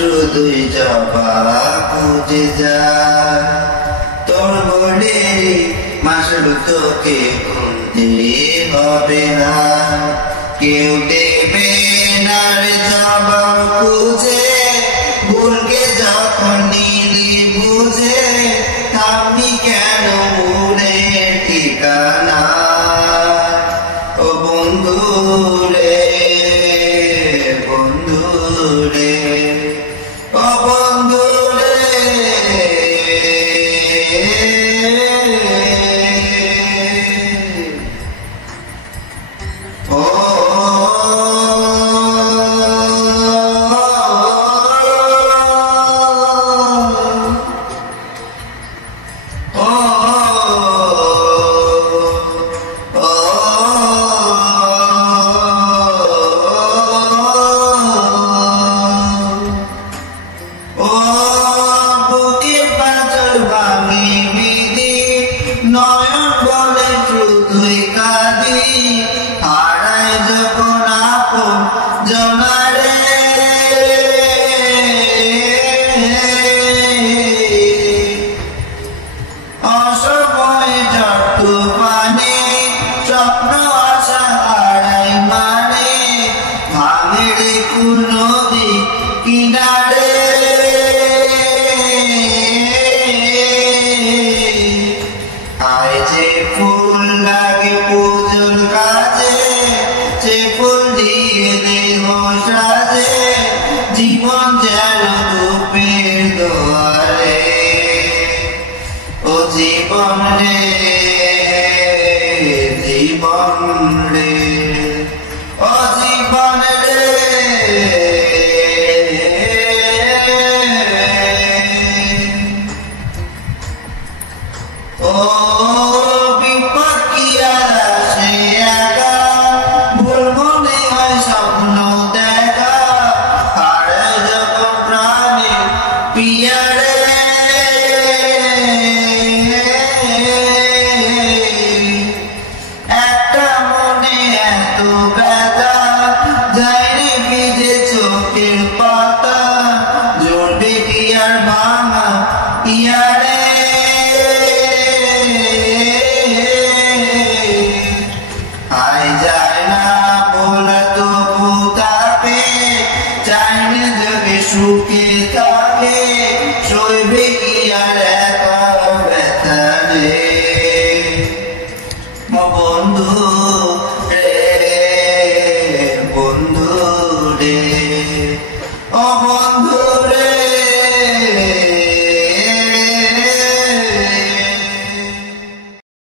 শুধুই জবা খুঁজে যায় তোর বলে মাসরু তোকে খুঁজতে হবে না কেউ দেবে না রে জবা খুঁজে ভুলকে যখন নিলি বুঝে থামবি কেন মনের ঠিকানা ও বন্ধু রে বন্ধু রে ও বন্ধু রে ও নয়ন বলে শুধুই কাঁদি হারায় যখন আপন জনারে অসময়ে ঝড় তুফানে স্বপ্ন আশা হারায় মানে ভাঙে রে কোন নদী কিনারে যে ফুল লাগে পূজন কাজে যে ফুল দিয়ে দেহ সাজে জীবন যেন ধূপের দুয়ারে ও জীবন রে জীবন রে ও জীবন রে ও একটা মনে এত ব্যথা যায়নি ভিজে চোখের পাতা জড়বে কি আর ভাঙা ইয়ারে আয় যায় না বলা তো তাপে চাইনে যোগে সুখে থাকে সইবে কি আর একা ব্যথা রে বন্ধু রে বন্ধু রে ও বন্ধু